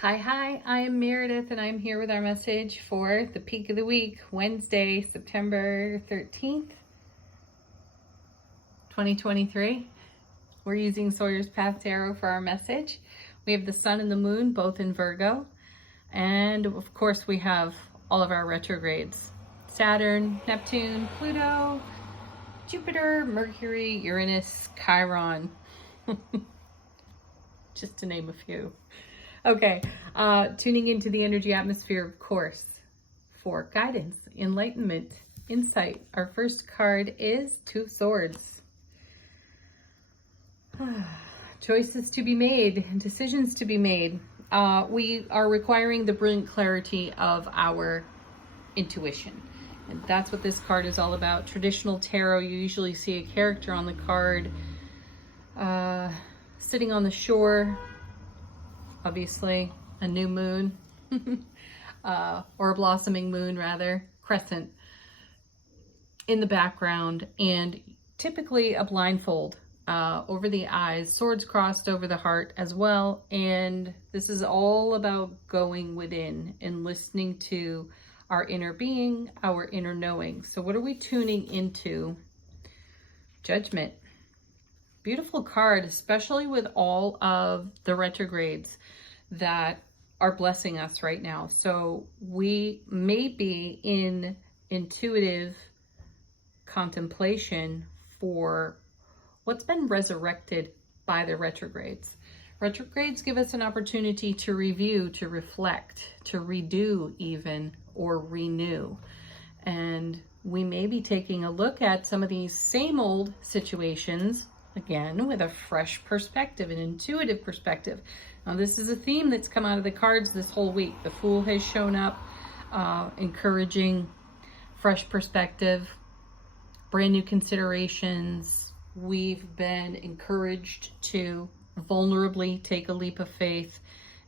Hi, I am Meredith and I'm here with our message for the peak of the week, Wednesday, September 13th, 2023. We're using Sawyer's Path Tarot for our message. We have the sun and the moon both in Virgo. And of course we have all of our retrogrades. Saturn, Neptune, Pluto, Jupiter, Mercury, Uranus, Chiron. Just to name a few. Okay, tuning into the energy atmosphere, of course, for guidance, enlightenment, insight. Our first card is Two of Swords. Choices to be made, decisions to be made. We are requiring the brilliant clarity of our intuition. And that's what this card is all about. Traditional tarot, you usually see a character on the card sitting on the shore, obviously a new moon, or a blossoming moon rather, crescent in the background, and typically a blindfold over the eyes, swords crossed over the heart as well. And this is all about going within and listening to our inner being, our inner knowing. So what are we tuning into? Judgment. Beautiful card, especially with all of the retrogrades that are blessing us right now. So we may be in intuitive contemplation for what's been resurrected by the retrogrades. Retrogrades give us an opportunity to review, to reflect, to redo even, or renew. And we may be taking a look at some of these same old situations again with a fresh perspective, an intuitive perspective. Now this is a theme that's come out of the cards this whole week. The Fool has shown up, encouraging fresh perspective, brand new considerations. We've been encouraged to vulnerably take a leap of faith,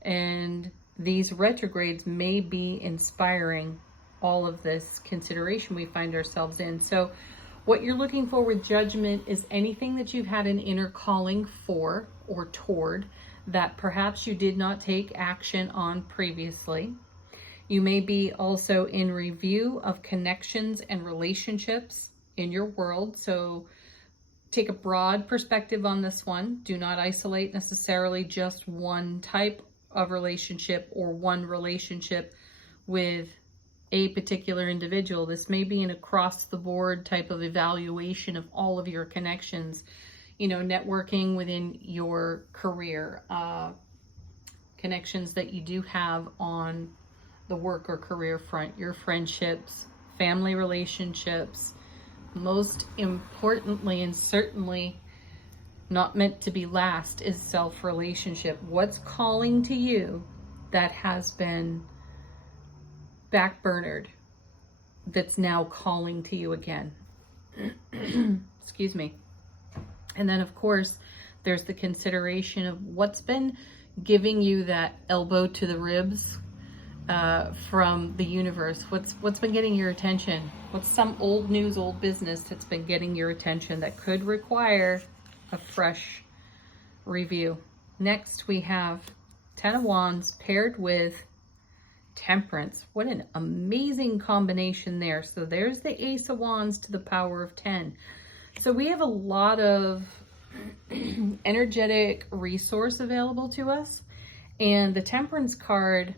and these retrogrades may be inspiring all of this consideration we find ourselves in. So what you're looking for with Judgment is anything that you've had an inner calling for or toward that perhaps you did not take action on previously. You may be also in review of connections and relationships in your world. So take a broad perspective on this one. Do not isolate necessarily just one type of relationship or one relationship with a particular individual. This may be an across the board type of evaluation of all of your connections, you know, networking within your career, connections that you do have on the work or career front, your friendships, family relationships. Most importantly, and certainly not meant to be last, is self-relationship. What's calling to you that has been backburnered, that's now calling to you again? Excuse me. And then of course there's the consideration of what's been giving you that elbow to the ribs from the universe. What's been getting your attention? What's some old news, old business that's been getting your attention that could require a fresh review? Next we have Ten of Wands paired with Temperance. What an amazing combination there. So there's the Ace of Wands to the power of 10. So we have a lot of energetic resource available to us. And the Temperance card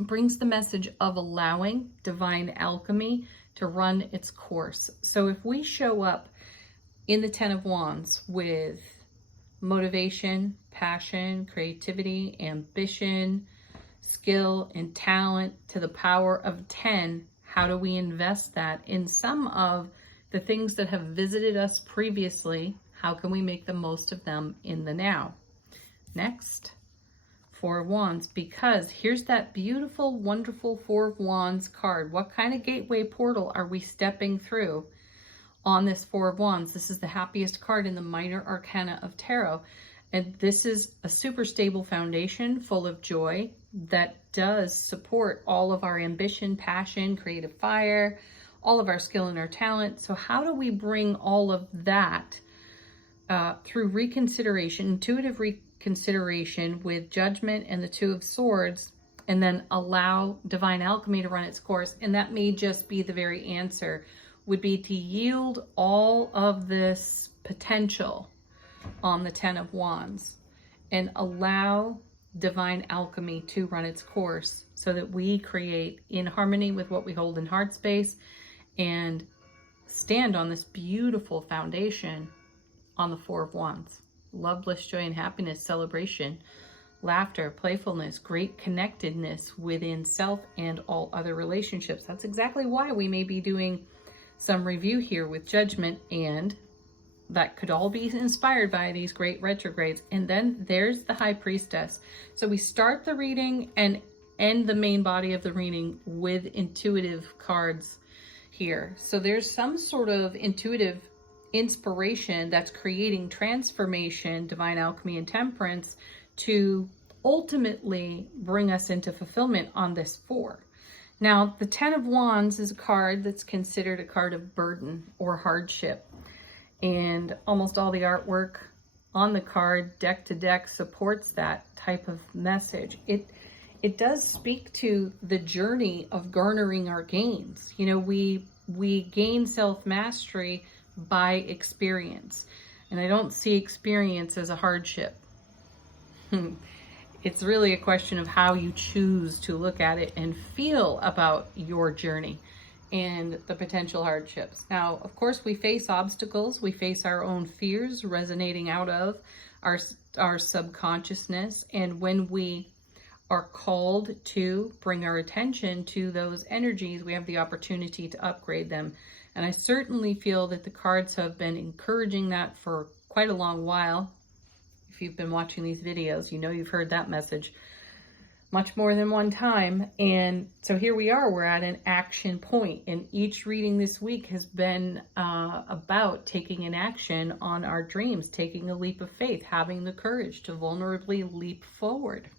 brings the message of allowing divine alchemy to run its course. So if we show up in the Ten of Wands with motivation, passion, creativity, ambition, skill, and talent to the power of 10, how do we invest that in some of the things that have visited us previously? How can we make the most of them in the now? Next, Four of Wands, because here's that beautiful, wonderful Four of Wands card. What kind of gateway portal are we stepping through on this Four of Wands? This is the happiest card in the minor arcana of tarot. And this is a super stable foundation full of joy that does support all of our ambition, passion, creative fire, all of our skill and our talent. So how do we bring all of that through reconsideration, intuitive consideration with Judgment and the Two of Swords, and then allow Divine Alchemy to run its course, and that may just be the very answer, would be to yield all of this potential on the Ten of Wands and allow Divine Alchemy to run its course so that we create in harmony with what we hold in heart space and stand on this beautiful foundation on the Four of Wands. Love, bliss, joy, and happiness, celebration, laughter, playfulness, great connectedness within self and all other relationships. That's exactly why we may be doing some review here with Judgment, and that could all be inspired by these great retrogrades. And then there's the High Priestess. So we start the reading and end the main body of the reading with intuitive cards here. So there's some sort of intuitive inspiration that's creating transformation, Divine Alchemy, and Temperance to ultimately bring us into fulfillment on this Four. Now, the Ten of Wands is a card that's considered a card of burden or hardship. And almost all the artwork on the card, deck to deck, supports that type of message. It does speak to the journey of garnering our gains. You know, we gain self-mastery by experience. And I don't see experience as a hardship. It's really a question of how you choose to look at it and feel about your journey and the potential hardships. Now, of course, we face obstacles. We face our own fears resonating out of our subconsciousness. And when we are called to bring our attention to those energies, we have the opportunity to upgrade them. And I certainly feel that the cards have been encouraging that for quite a long while. If you've been watching these videos, you know you've heard that message much more than one time. And so here we are, we're at an action point. And each reading this week has been about taking an action on our dreams, taking a leap of faith, having the courage to vulnerably leap forward.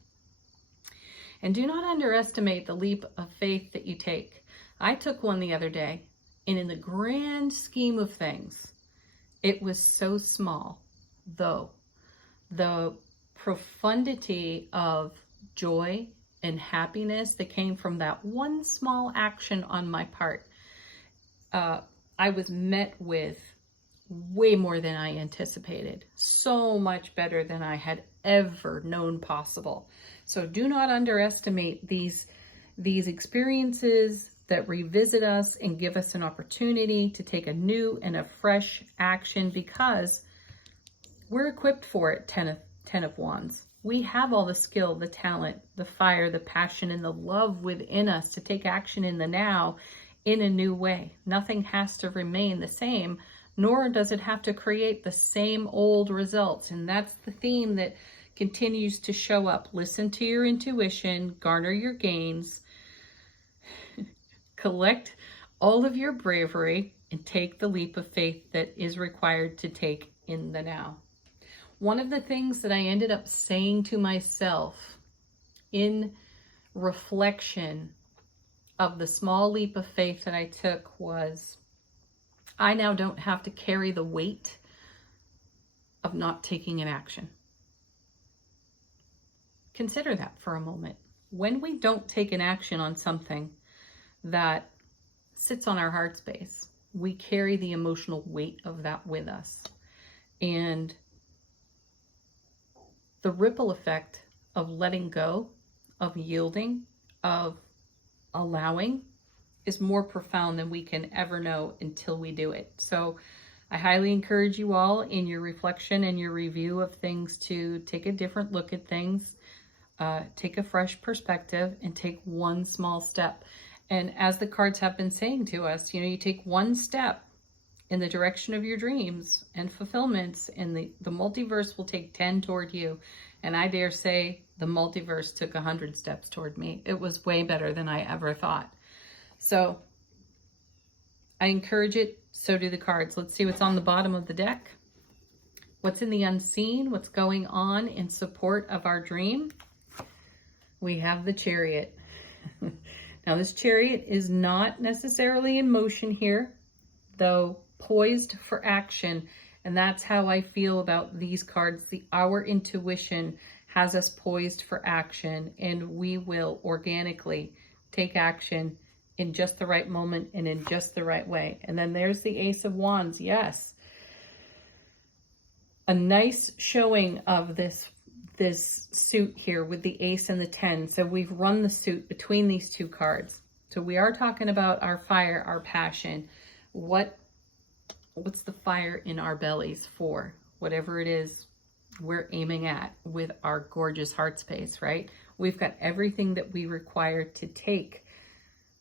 And do not underestimate the leap of faith that you take. I took one the other day, and in the grand scheme of things, it was so small, though the profundity of joy and happiness that came from that one small action on my part, I was met with way more than I anticipated. So much better than I had ever known possible. So do not underestimate these experiences that revisit us and give us an opportunity to take a new and a fresh action, because we're equipped for it. Ten of Wands. We have all the skill, the talent, the fire, the passion, and the love within us to take action in the now in a new way. Nothing has to remain the same, nor does it have to create the same old results. And that's the theme that continues to show up. Listen to your intuition, garner your gains, collect all of your bravery, and take the leap of faith that is required to take in the now. One of the things that I ended up saying to myself in reflection of the small leap of faith that I took was, I now don't have to carry the weight of not taking an action. Consider that for a moment. When we don't take an action on something that sits on our heart space, we carry the emotional weight of that with us. And the ripple effect of letting go, of yielding, of allowing is more profound than we can ever know until we do it. So I highly encourage you all in your reflection and your review of things to take a different look at things, take a fresh perspective, and take one small step. And as the cards have been saying to us, you take one step in the direction of your dreams and fulfillments, and the multiverse will take 10 toward you. And I dare say the multiverse took 100 steps toward me. It was way better than I ever thought. So I encourage it. So do the cards. Let's see what's on the bottom of the deck. What's in the unseen? What's going on in support of our dream? We have the Chariot. Now this Chariot is not necessarily in motion here, though poised for action And that's how I feel about these cards. Our intuition has us poised for action, and we will organically take action in just the right moment and in just the right way. And then there's the Ace of Wands. Yes. A nice showing of this suit here with the Ace and the 10. So we've run the suit between these two cards. So we are talking about our fire, our passion. What's the fire in our bellies for? Whatever it is we're aiming at with our gorgeous heart space, right? We've got everything that we require to take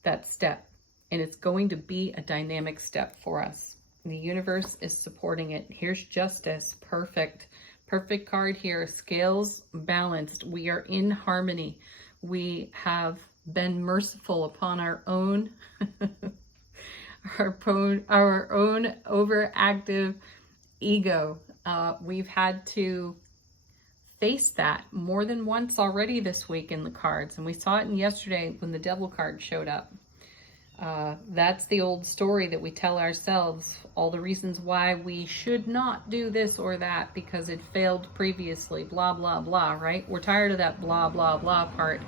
that step, and it's going to be a dynamic step for us. The universe is supporting it. Here's Justice. Perfect card here. Scales balanced. We are in harmony. We have been merciful upon our own our own overactive ego. We've had to face that more than once already this week in the cards, and we saw it in yesterday when the Devil card showed up. That's the old story that we tell ourselves, all the reasons why we should not do this or that because it failed previously, blah, blah, blah, right? We're tired of that blah, blah, blah part.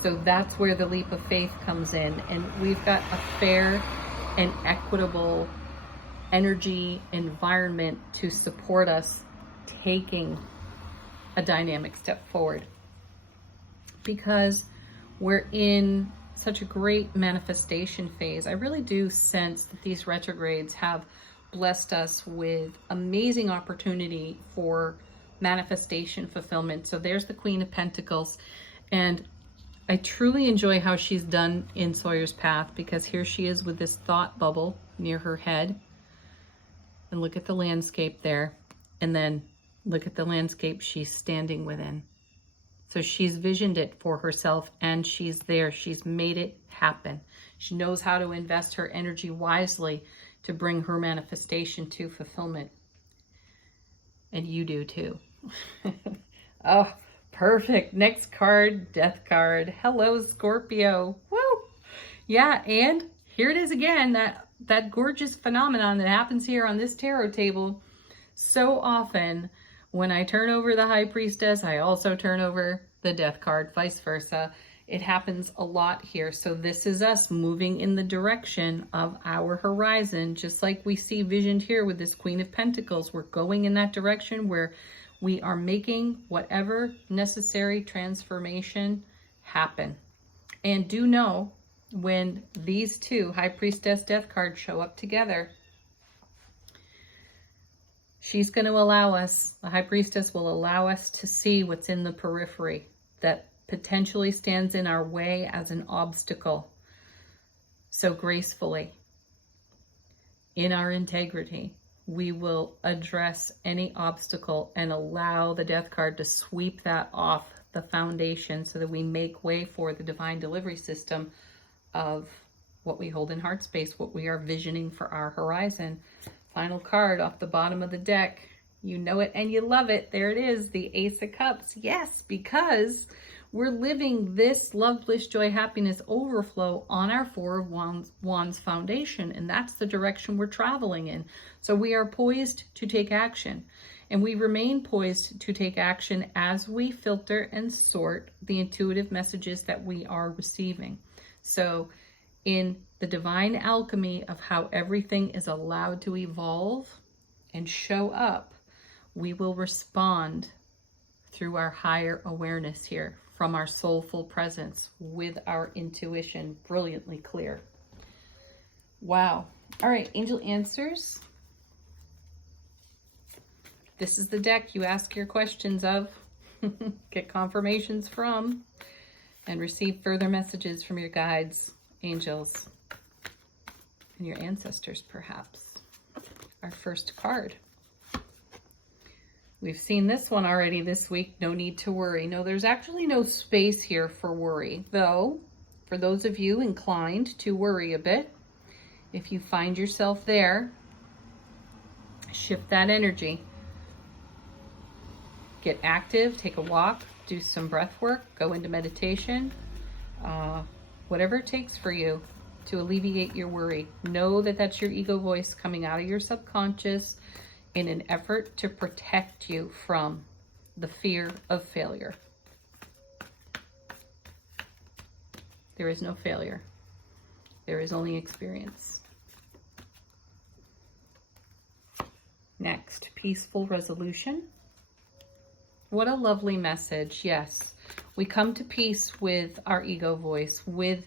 So that's where the leap of faith comes in. And we've got a fair and equitable energy environment to support us taking a dynamic step forward, because we're in such a great manifestation phase. I really do sense that these retrogrades have blessed us with amazing opportunity for manifestation fulfillment. So there's the Queen of Pentacles, and I truly enjoy how she's done in Sawyer's Path, because here she is with this thought bubble near her head, and look at the landscape there, and then look at the landscape she's standing within. So she's visioned it for herself, and she's there. She's made it happen. She knows how to invest her energy wisely to bring her manifestation to fulfillment. And you do too. Oh, perfect. Next card, Death card. Hello, Scorpio. Woo! Yeah, and here it is again, that gorgeous phenomenon that happens here on this tarot table. So often, when I turn over the High Priestess, I also turn over the Death card, vice versa. It happens a lot here. So this is us moving in the direction of our horizon, just like we see visioned here with this Queen of Pentacles. We're going in that direction where we are making whatever necessary transformation happen. And do know, when these two, High Priestess, Death card, show up together, she's going to allow us, the High Priestess will allow us to see what's in the periphery that potentially stands in our way as an obstacle. So gracefully, in our integrity, we will address any obstacle and allow the Death card to sweep that off the foundation so that we make way for the divine delivery system of what we hold in heart space, what we are visioning for our horizon. Final card off the bottom of the deck. You know it and you love it. There it is, the Ace of Cups. Yes, because we're living this love, bliss, joy, happiness overflow on our Four of Wands foundation, and that's the direction we're traveling in. So we are poised to take action, and we remain poised to take action as we filter and sort the intuitive messages that we are receiving. So in the divine alchemy of how everything is allowed to evolve and show up, we will respond through our higher awareness here, from our soulful presence, with our intuition brilliantly clear. Wow. All right, angel answers. This is the deck you ask your questions of, get confirmations from, and receive further messages from your guides, angels, and your ancestors, perhaps. Our first card. We've seen this one already this week. No need to worry. No, there's actually no space here for worry, though. For those of you inclined to worry a bit, if you find yourself there, shift that energy. Get active, take a walk, do some breath work, go into meditation, whatever it takes for you to alleviate your worry. Know that that's your ego voice coming out of your subconscious. in an effort to protect you from the fear of failure. There is no failure. There is only experience. Next, peaceful resolution. What a lovely message. Yes, we come to peace with our ego voice, with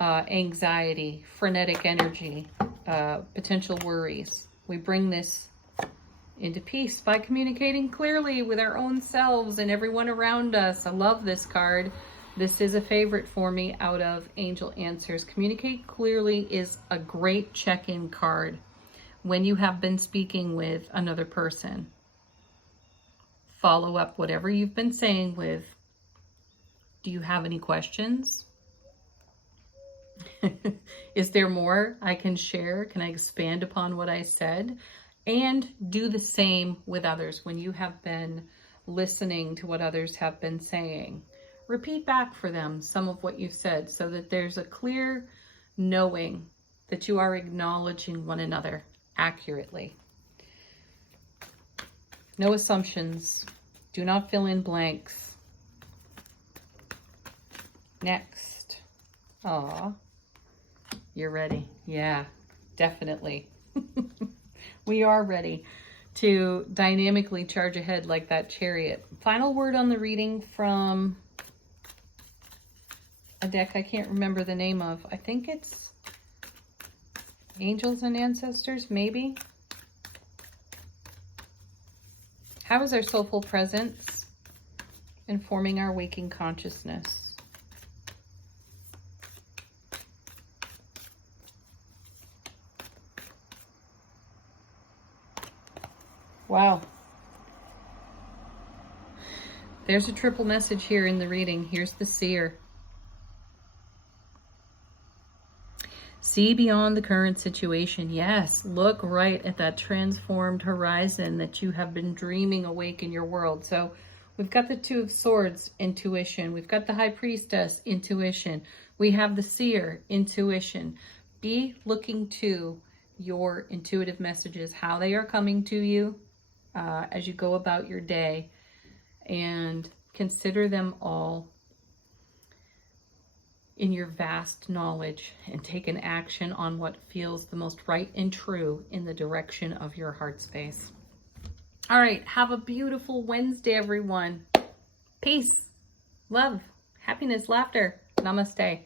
anxiety, frenetic energy, potential worries. We bring this into peace by communicating clearly with our own selves and everyone around us. I love this card. This is a favorite for me out of Angel Answers. Communicate clearly is a great check-in card when you have been speaking with another person. Follow up whatever you've been saying with, do you have any questions? Is there more I can share? Can I expand upon what I said? And do the same with others when you have been listening to what others have been saying. Repeat back for them some of what you've said so that there's a clear knowing that you are acknowledging one another accurately. No assumptions. Do not fill in blanks. Next. Aw, you're ready. Yeah, definitely. We are ready to dynamically charge ahead like that chariot. Final word on the reading from a deck I can't remember the name of. I think it's Angels and Ancestors, maybe. How is our soulful presence informing our waking consciousness? Wow. There's a triple message here in the reading. Here's the seer. See beyond the current situation. Yes, look right at that transformed horizon that you have been dreaming awake in your world. So we've got the Two of Swords, intuition. We've got the High Priestess, intuition. We have the seer, intuition. Be looking to your intuitive messages, how they are coming to you as you go about your day, and consider them all in your vast knowledge and take an action on what feels the most right and true in the direction of your heart space. All right, have a beautiful Wednesday, everyone. Peace, love, happiness, laughter. Namaste.